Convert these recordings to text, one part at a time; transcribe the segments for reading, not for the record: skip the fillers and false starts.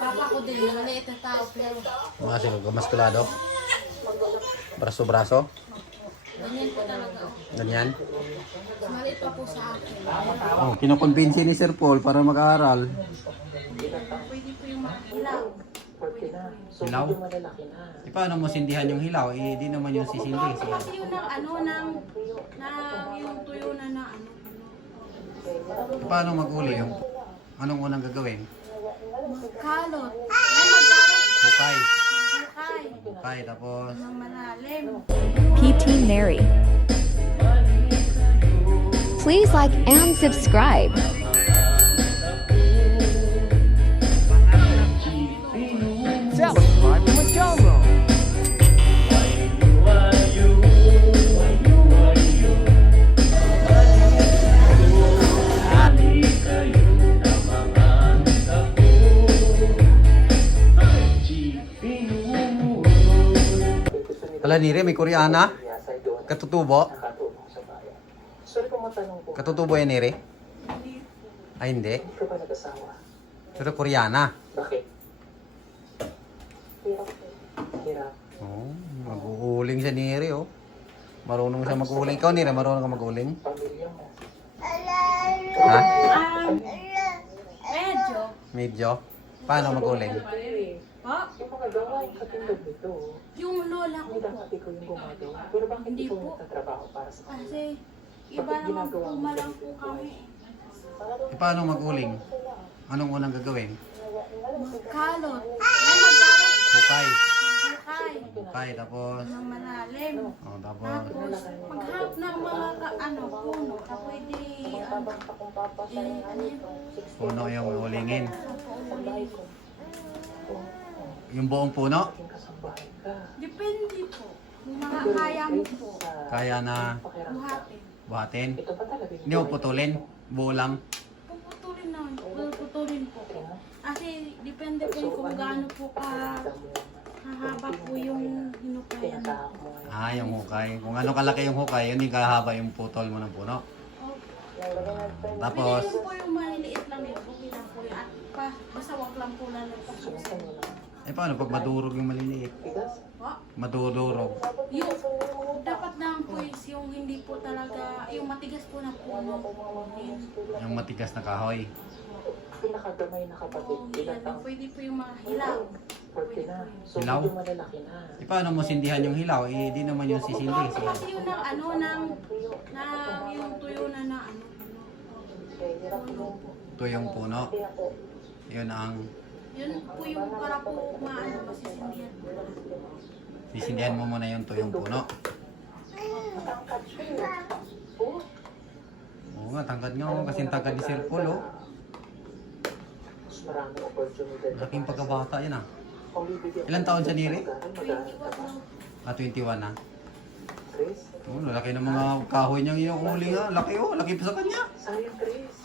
Papa ko din, maliit na tao pero Mga sino, maskulado. Braso-braso. ganyan po talaga. Ganyan. Maliit pa po sa akin. Oh, kinukumbinsi ni Sir Paul para mag-aaral. Pwede po yung mahilaw. Hilaw? E paano mo sindihan yung hilaw? Eh, di naman yung sisindi. Kasi yun ang ano, yung tuyo na ano. Paano mag-uli yung? Anong unang gagawin? Magkalot. Ay, magkalot. Hukay. Magkukay. Hukay, tapos... Ng malalim. PT Mary. Please like and subscribe. Subscribe to my channel. Hala nire, may Koreana? Katutubo? Katutubo yan nire? Ay hindi. Pero Koreana. Bakit? Hirap. Oh, mag-uuling siya nire oh. Marunong siya mag-uuling. Ikaw nire, marunong ka mag-uuling? Pamilya mo. Ha? Medyo. Medyo? Paano mag-uuling? Po? Yung mga gawain katulad nito, Yung lola ko hindi po. dapat ikaw yung gumagawa. Pero bakit Hindi ikaw po. nagtatrabaho para sa kanila? Kasi iba naman po malang po kami. E paano mag-uuling? Anong unang gagawin? Magkalot. Ay, magkalot. Hukay. Magkukay. Hukay, tapos... Ng malalim. Oh, tapos... Tapos, maghanap ng mga puno, pwede, ano yun, Puno yung uulingin. uuling. Yung buong puno? Aking kasambahay ka. Depende po. Kung mga kaya mo po, Kaya na buhatin. buhatin. Ito pa talaga yung Hindi mo putulin. Buo lang. Puputulin naman, puputulin po. Kasi depende po kung gaano po hahaba po yung hinukayan mo. pinatahak mo ngayon. Ah, yung hukay. Kung ano kalaki yung hukay, yun yung kahaba yung putol mo ng puno. Tapos, Pwede yun po yung maliliit lang yun, okay lang po yun. At basta wag lang po lalagpasin. eh paano pag madurog yung maliliit? Bigas? Po? Madudurog. Yung dapat lang po is yung hindi po talaga, yung matigas po na puno. Yun. Yung matigas na kahoy. Pinakagamay na kapatid. Oo, Ilan yan. taon? Pwede po yung mga hilaw. 40 na. So, Hilaw? medyo malalaki na. Eh paano mo sindihan yung hilaw? Eh di naman yung sisindi. Kasi yun ang ano, yung tuyo na ano. Puno. Ito yung puno. Yun ang Yun po yung para po maano, masisindihan po. sisindihan mo muna yung tuyong puno. Oo nga, tangkad nga ako. Kasing tangkad ni Sir Paul oh. Mas maraming oportunidad. Laking pagkabata yan ah. Kung bibigyan Ilan taon siya nire? 21 lang. Ah, 21 na. Chris? Oh, laki ng mga kahoy niya yung uling ah. Laki oh, laki pa sa kanya. Sayang, Chris.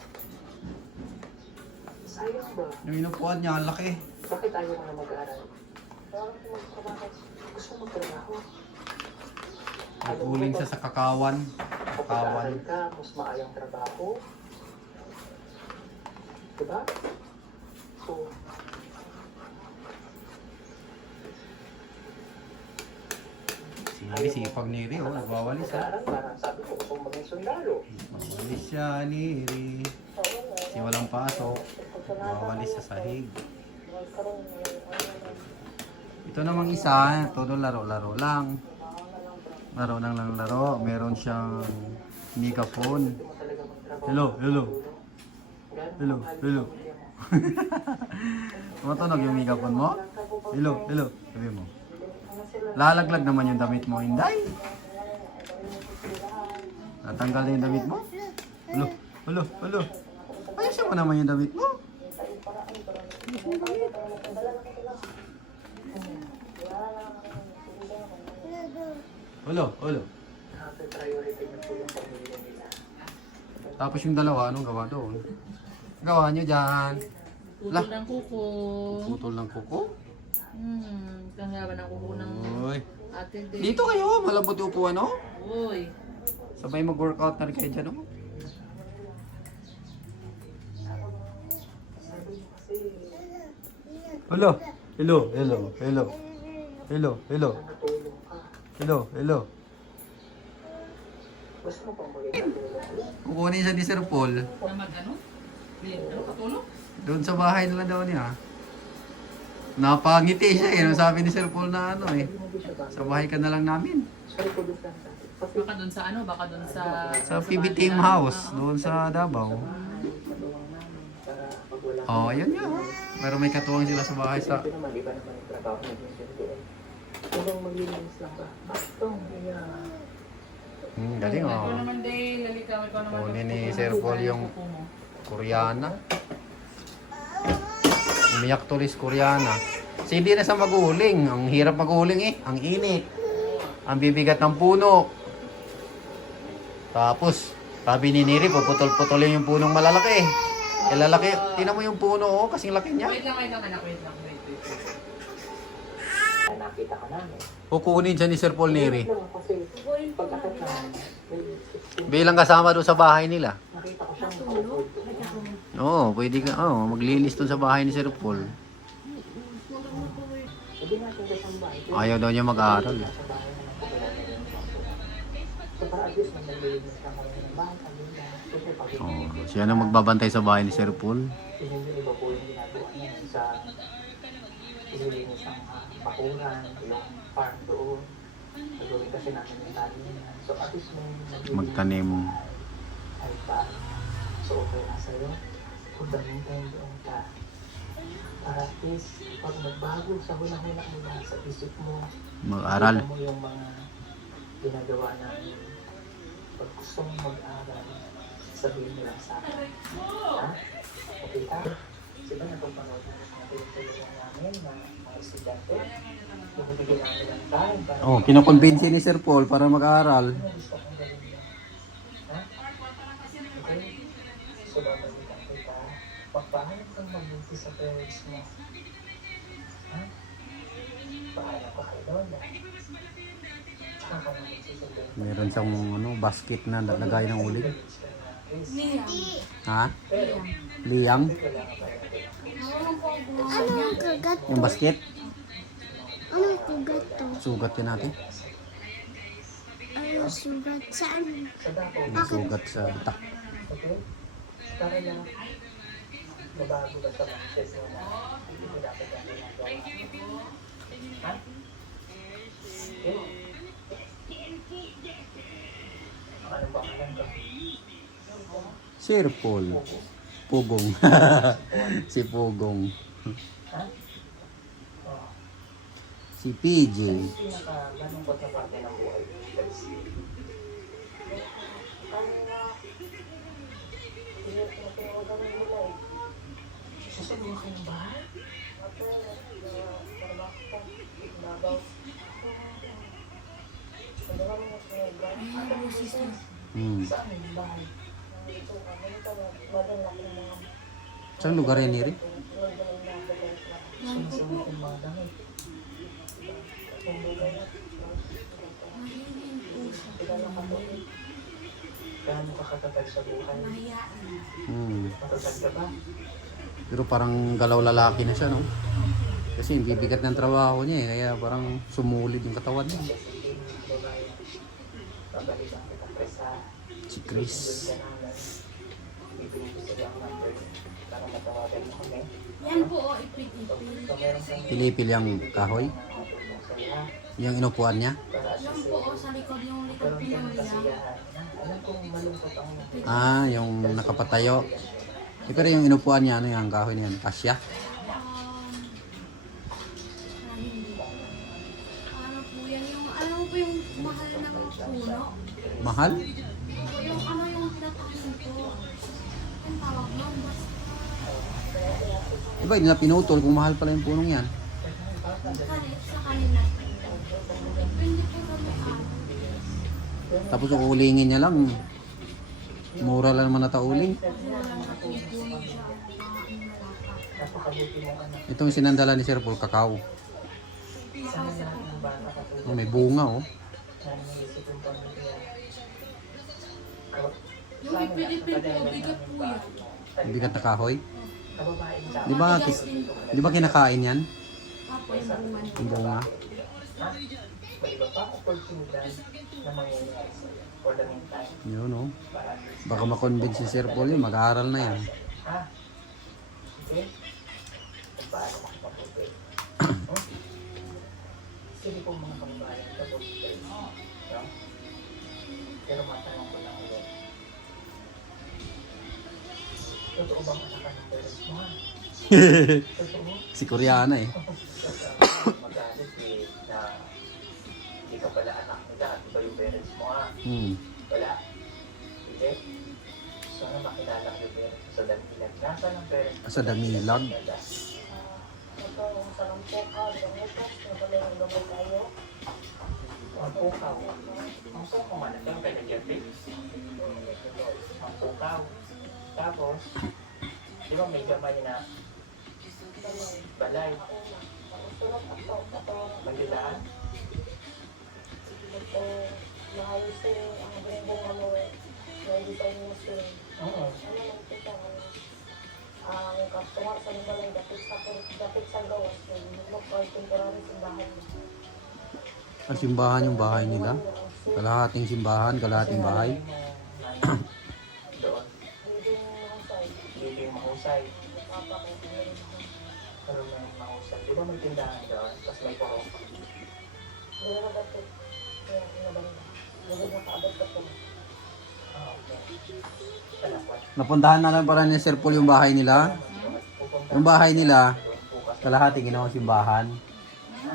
Sayang ba? Yung inupuan niya, ang laki. Bakit ayaw mo na mag-aaral? Gusto mo magtrabaho? Nag-uling siya sa kakawan. Kapag Kakawan. aaral ka, mas maayang trabaho. Diba? So, Sige, sipag ni Ri oh. Nagwawalis ah. mag-aaral para sabi ko, gusto mo maging sundalo. Nagwawalis siya ni Ri. Kasi walang pasok. Nagwawalis sa sahig. Ito namang isa, todo laro-laro lang. Laro lang laro. Meron siyang megaphone. Hello, hello. Hello, hello. Tumatunog yung megaphone mo? Hello, hello. Sabi mo. Lalaglag naman yung damit mo, Inday. Natanggal na yung damit mo? Hello, hello, hello. Ayusin mo naman yung damit mo. Ayusin yung damit. Hello, hello. Happy priority niyo po yung pamilya nila. Tapos yung dalawa, anong gawa doon? Gawa nyo dyan. Putol ng kuko. Putol ng kuko. Kahaba ng kuko ng Uy. ate din. Dito kayo, malambot yung upuan, no? Uy. Sabay mag-workout na rin kayo dyan, no? Sabi niyo kasi, Hello. Hello. Hello. Hello. Hello. Hello. Natulong ka. Hello. Hello. Gusto mo pang maging natulong? Kukunin siya ni Sir Paul. Na mag-ano? Ano, patulog? Doon sa bahay nila daw niya. Napangiti siya eh. Sabi ni Sir Paul na ano eh. Sa bahay ka na lang namin. Sorry po doon lang natin. Pati Baka dun sa ano? Baka dun sa... Sa PB Team House. Doon sa Davao. matulungan namin para pag wala ka. Oh, yan nga. Oh. Pero may katuwang sila sa bahay sa... Ito naman, iba naman yung trabaho na doon. Kung maglilinis lang ba? Bakto, kaya... Galing Ikaw oh. naman din, lalikaw. Ikaw naman. Kunin ni Sir Paul yung Koreana. Umiyak tulis Koreana. Kasi hindi na sa maguling. Ang hirap maguling eh. Ang init. Ang bibigat ng puno. Tapos, sabi ni Neri, puputol-putulin yung punong malalaki. Eh, lalaki. Tinan mo yung puno oh, kasing laki niya. Wait lang anak. Wait lang. Nakita ka namin. Kukunin siya ni Sir Paul Neri. Lang kasi pagkakit na Bilang kasama doon sa bahay nila. nakita ko siyang nakaupo. Oo, pwede ka. Oo, maglinis doon sa bahay ni Sir Paul. Hindi natin kasang bahay. Ayaw daw niya mag-aaral. Sa bahay naman po wala na yung pasok. So para at least naglilinis lang kami ng bahay. Kanina. Kasi pag Oo, siya na magbabantay sa bahay ni Sir Paul. yung iba po yung ginagawa niya sa ililinis ng bakuran, yung farm doon. Nagawin kasi namin yung tanin niya. So at least may naglilinis Magtanim. ay pa. So okay na sa'yo. Kung daming time doon ka. Para at least pag nagbago sa hunang-huna mo na sa isip mo, Mag-aral. alam mo yung mga ginagawa namin. Pag gusto mong mag-aral, sabihin mo lang sa akin. Ha? Okay ka? Sila napapanood mo natin yung tulong namin na mga estudyante. Bumibigyan namin ng time para Oh, kinukonvince ni Sir Paul para mag-aaral. ano gusto kong gawin mo. Ha? Okay? So babalikan kita. Magpahanap kang mabuti sa parents mo. Ha? Paalam ka kay Lola. Tsaka ka namin susunod. Meron siyang ano, basket na lagay ng uling. Niyang. Ha? Liam? Nawalan po ako gumawa. Anong kagat? Yung basket? Anong kagat to? Sugat din natin. Anong sugat? Saan? May sugat sa itak. Okay? Para na mabago ka sa mindset mo na hindi mo dapat ang ginagawa. Ha? Okay? Ano ba alam ka? Sir Paul. Pugong. Si Pugong. Ha? Oh. Si PJ. Pinaka-malungkot na parte ng buhay. Sasaluha ka ng bahay? Saan yung bahay? Saan lugar yan, Neri? Sinusunod yung mga damit. Mahihin po siya. Gaano ka katagal sa buhay? Mahayaan. Matagal ka ba? Pero parang galaw lalaki na siya, no? Kasi yung bibigat ng trabaho niya eh. Kaya parang sumulid yung katawan niya. Sige, babae. Babalikan kita, Presa. Si Chris. Bibigyan ko sila ang number para matawagan mo kami. Yan po, oh, ipit-ipit. So, meron kang Pilipil yung kahoy. tutulong sa iyo, ha? Yung inupuan niya. Para at Yan least po, oh, sa likod yung likod magkaroon ka ng pinamila. kasiyahan. Alam kong malungkot ang Ah, yung nakapatayo. Eh, pero yung inupuan niya, ano yung kahoy niyan? Kasya? Hindi. Ano po yan, yung, ano po yung mahal na mga puno? Mahal? Opo, yung ano yung pinatakin po. Ang tawag mo, basta Iba, hindi na pinutol kung mahal pala yung punong yan. sa kanila. Depende po sa may ano. Tapos uulingin niya lang. Mura lang naman natauling. Kasi walang natutulong siya ang nalaka. napakabuti mong anak. Ito yung sinandala ni Sir Paul, kakao. Sana lahat ng bata katulad Oh, may bunga oh. na naisip yung pamilya. Yung ipit-ipit po, bigat po yan. Ang bigat na kahoy. Kababaeng sa Di ba, Matigas din po. di ba kinakain yan? Apo, yung bunga. Yung bunga? Ha? May iba pa opportunidad na mangyayari sa'yo for the meantime. Yun, no? Para Baka makonvince si Sir Paul yun, mag-aaral na yan. ha? Okay? Kung paano makapag-pray. Sige po mga kababayan, tapos pray. No? Pero matanong ko lang ulit. Totoo bang anak ka ng parents mo ha? Totoo? Si Koreana eh. Magalit eh, na hindi ka pala anak nila at iba yung parents mo ha? Hmm. Wala. Hindi. Sana makilala ko yung parents mo sa Damilag. Nasa ng parents mo Sa Damilag? Ang pukaw. Ang pukaw man. Ito yung pinag-yapit. Ang pukaw. Tapos, di ba may gamay na balay? Magdadaan? Oo. Ang simbahan yung bahay nila? Kalahating simbahan, kalahating bahay? Doon. Dito yung mahusay. Pero may mahusay. Di ba may tindahan doon? Tapos may porong. Ah, okay. Talakwat. Napuntahan na lang para ni Sir Paul yung bahay nila. Yung bahay nila, kalahating ginawang simbahan.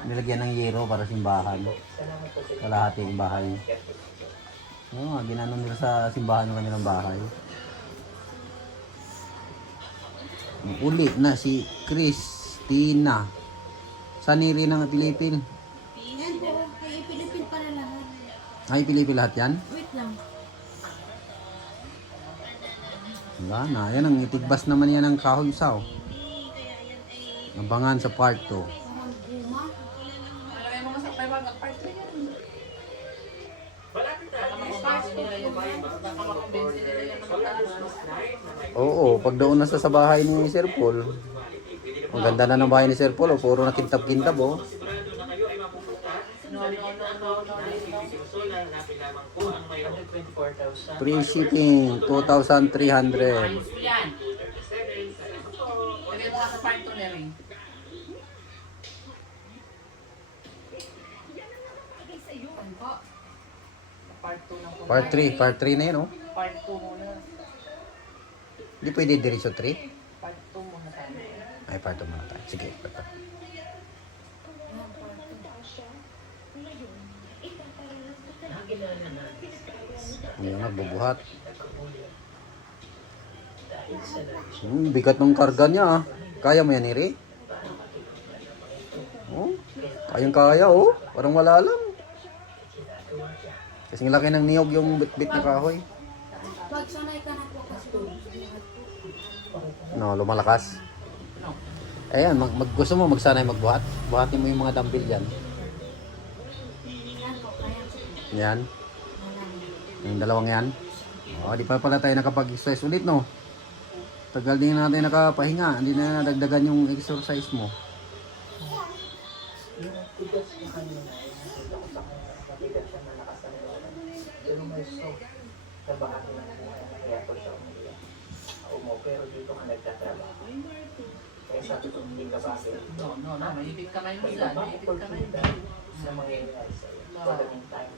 Nilagyan ng yero para simbahan. Kalahating bahay. Oo, ginano nila sa simbahan yung kanilang bahay. Uli na si Christina. Saniri ng Pilipin. Yan po, kay Pilipin para lahat. Ay, Pilipin lahat yan? Wait lang. Wala na. Yan ang itigbas naman yan ng kahoy saw. Abangan sa part 2. Parang guma. Alam mo sa part 3 yan. Baka makumbinsin nila yung baka makumbinsin nila yung mag-aaral. Oo, pag doon na sa bahay ni Sir Paul, ang ganda na ng bahay ni Sir Paul, oh, puro na kintab-kintab, oh. No. Free shipping, 2,300. Ayos ko yan. Lagay mo sa part 2 na rin. Ano po? Part 2 lang po. Part 3 na yun, oh. Part 2 muna. Hindi pwede diretso 3? Part 2 muna tayo. Ay, part 2 muna tayo. Sige, part 2. Ngayon, nagbubuhat. Bigat ng karga niya, ah. Kaya mo yan, Iri? Oh, kayang-kaya, oh. Parang wala lang. Kasing laki ng niyog yung bit-bit na kahoy. Pag sanay ka na po kasi No, lumalakas. Ayan, gusto mo magsanay magbuhat? Buhatin mo yung mga dumbbell yan. yan po, kaya Yan. wala. Yung dalawang yan. O, di pa pala tayo nakapag-exercise ulit, no? Tagal din natin nakapahinga. Hindi na nadagdagan yung exercise mo. Yung tigas na kanina, nakita ko sa kanya, matigas siya malakas ang lola. Pero may soft sa bahagi ng buhay na kaya ko siya umiyak. Pero dito ka nagtatrabaho. Kaya sabi ko, hindi ka bakit. No. Maibig kamay mo May dyan. iba Maibig kamay mo. opportunidad na mangyayari sa'yo. For the meantime,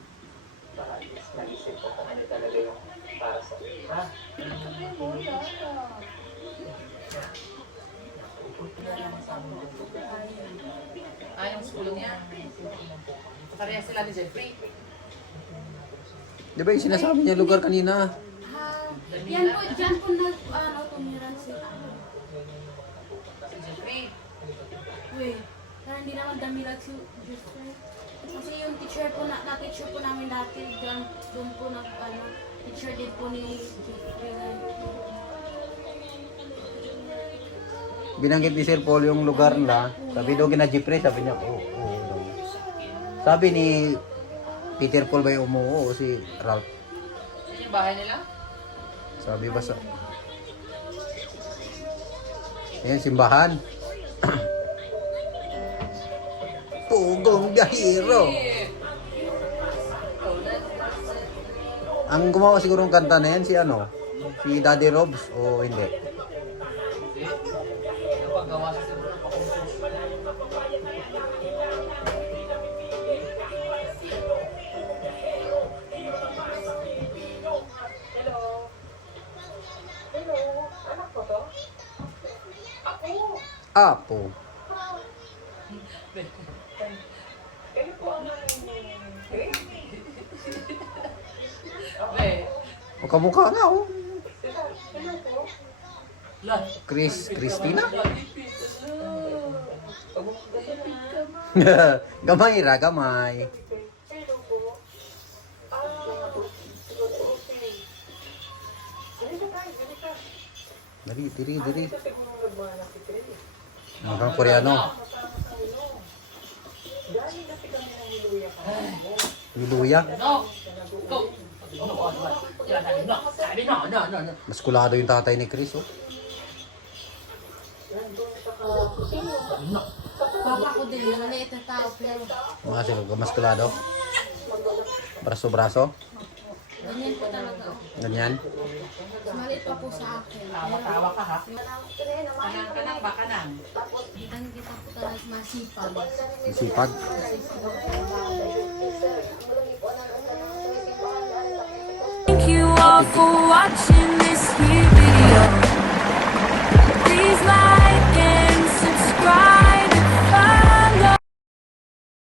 para at least naisip ko kung ano talaga yung para sa'yo. Ha? Yung school niya. Pareha sila ni Jeffrey. Di ba yung sinasabi niya lugar kanina? Yan po, dyan po tumira si Si Jeffrey. Wait, kaya hindi naman damilag si Jeffrey. Kasi yung teacher po na-teacher po namin dati, doon po teacher din po ni Jeffrey. Binanggit ni Sir Paul yung lugar nila. Sabi daw kina Jeffrey, sabi niya, oo. Sabi ni Peter Paul ba yung umuo o si Ralph? Saan yung bahay nila? Sabi ba sa... Ayan, simbahan. Pugong Biyahero. Ang gumawa siguro ng kanta na yan, si ano? Si Daddy Robs o hindi? Napagawa sa siguro ng pakumpos. Apo. Be, O kamukha nga oh. la. Christina? Gamay ra, gamay. Dali, diri, diri. Mukhang Koreano. Niluya. No. Go. No. Maskulado yung tatay ni Chris, oh. Papa ko din, maliit na tao, pero Mga siguro, maskulado. Braso-braso. ganyan po talaga ako. Ganyan. Maliit pa po sa akin. Tawa ka ha. Kanang ba kanang? Ang kita po talaga masipag. Sipag. Thank you all for watching.